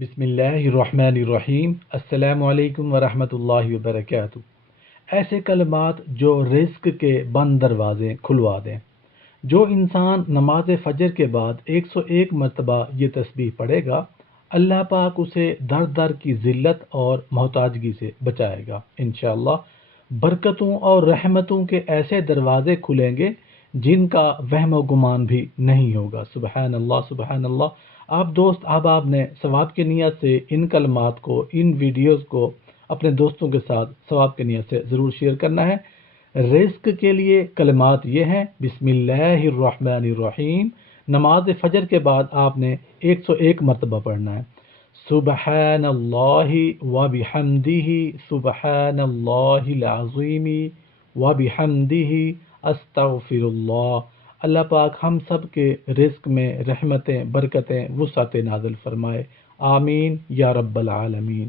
بسم اللہ الرحمن الرحیم۔ السلام علیکم ورحمۃ اللہ وبرکاتہ۔ ایسے کلمات جو رزق کے بند دروازے کھلوا دیں۔ جو انسان نماز فجر کے بعد 101 مرتبہ یہ تسبیح پڑھے گا، اللہ پاک اسے در در کی ذلت اور محتاجگی سے بچائے گا انشاءاللہ۔ برکتوں اور رحمتوں کے ایسے دروازے کھلیں گے جن کا وہم و گمان بھی نہیں ہوگا۔ سبحان اللہ سبحان اللہ۔ آپ دوست احباب نے ثواب کی نیت سے ان کلمات کو، ان ویڈیوز کو اپنے دوستوں کے ساتھ ثواب کی نیت سے ضرور شیئر کرنا ہے۔ رزق کے لیے کلمات یہ ہیں: بسم اللہ الرحمن الرحیم، نماز فجر کے بعد آپ نے 101 مرتبہ پڑھنا ہے۔ سبحان اللہ و بحمدہ، سبحان اللہ العظیم و بحمدہ، استغفر اللہ۔ اللہ پاک ہم سب کے رزق میں رحمتیں، برکتیں، وسعتیں نازل فرمائے، آمین یا رب العالمین۔